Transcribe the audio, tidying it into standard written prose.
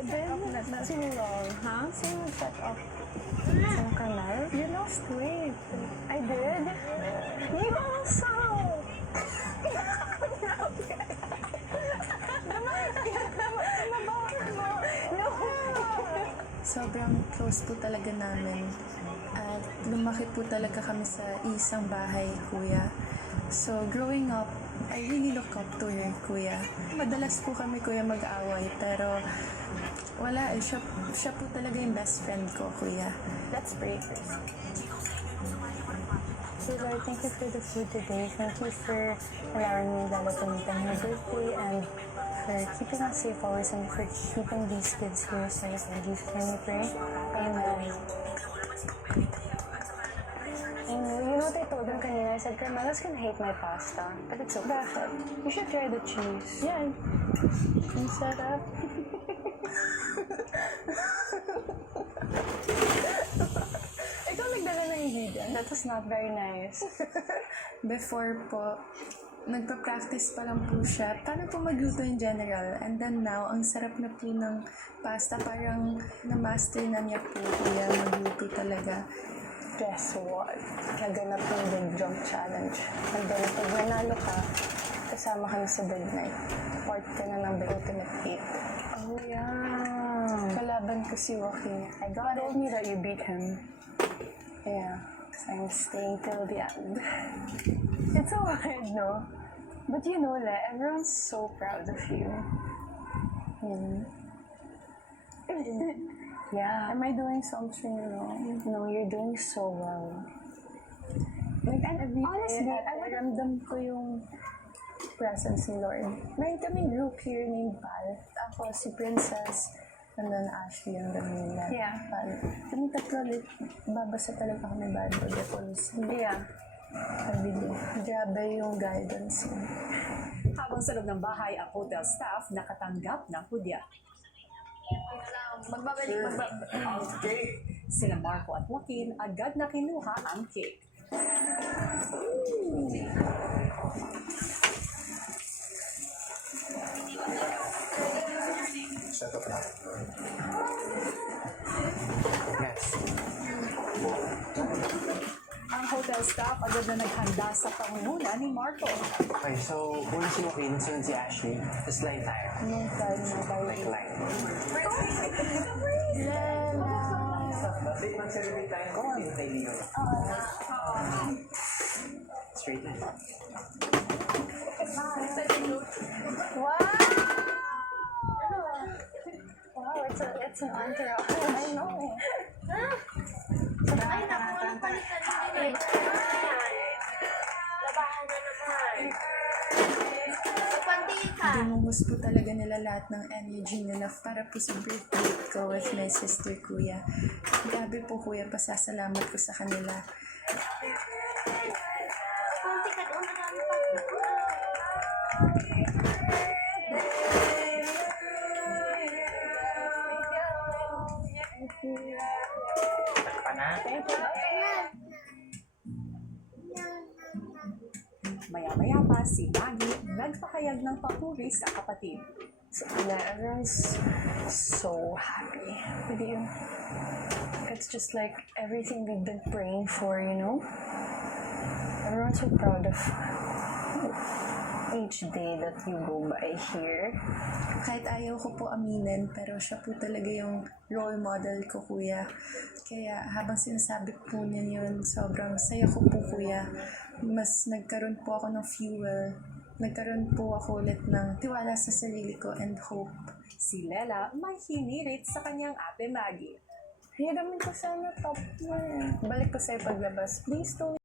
set up na too long, huh? Sino set up sa kanal? You lost weight. I did? You also! Sobrang close po talaga namin. At lumaki po talaga kami sa isang bahay, kuya. So, growing up, I really look up to her, kuya. Madalas po kami, kuya, mag-away. Pero, wala eh. Siya po talaga yung best friend ko, kuya. Let's pray first. So Lord, thank you for the food today. Thank you for allowing me Lala to meet on her birthday and for keeping us safe always and for keeping these kids here safe. In Jesus' name we pray. Amen. And you know what I told him kanina? I said, Carmela's gonna hate my pasta. But it's okay. Bakit? You should try the cheese. Yan. Ang sarap. Ikaw nagdala ng ingredient. That was not very nice. Before po, nagpa-practice pa lang po siya. Paano po magluto in general? And then now, ang sarap na po ng pasta. Parang na-master na niya po, kuya, magluto talaga. Guess what? Naganap yung big jump challenge. And then, pag nanalo ka, kasama ka na sa big night. Part ka na ng ultimate 8. Oh, yeah. Kalaban ko si Joaquin. I got it. Told me that you beat him. Yeah. So I'm staying till the end. It's so hard, no? But you know, Le, everyone's so proud of you. Yeah. Am I doing something wrong? No, you're doing so well. Like, and every Honestly, day, I ramdam ko yung presence ni Lord. Meron kaming group here named Val. Ako, si Princess, and then Ashley, and then Nina. Yeah. Val. Kami tatlo ulit, babasa talaga kami Bible defaults. Yeah. Everyday. Grabe yung guidance mo. Habang sa loob ng bahay, ang hotel staff nakatanggap ng hudya. Ang cake! Sila Marco at Joaquin agad na kinuha ang cake. Set up na. Yes. Ang hotel staff agad na naghanda sa pangunguna ni Marco. Okay, so una si Joaquin, sunod si Ashley. Tapos line tayo. Nung time na tayo. Like line. Straight line. Wow, it's an entourage. I know. Ay, naku, walang palitan na rin. Labahan na naman. Pati ka. Dinungos po talaga nila lahat ng energy nila para po sa birthday ko with my sister, kuya. Grabe po, kuya, pasasalamat ko sa kanila. Kunti ka doon, marami pa. Maya-maya pa si Maggie nagpakayag ng papuri sa kapatid. So, everyone's so happy with you. It's just like everything we've been praying for, you know? Everyone's so proud of each day that you go by here. Kahit ayaw ko po aminin, pero siya po talaga yung role model ko, kuya. Kaya habang sinasabi po niya yun, sobrang saya ko po, kuya. Mas nagkaroon po ako ng fuel. Nagkaroon po ako ulit ng tiwala sa sarili ko and hope. Si Lela may hinirit sa kanyang ate Maggie. Hiramin ko sana top mo. Balik ko sa'yo paglabas. Please don't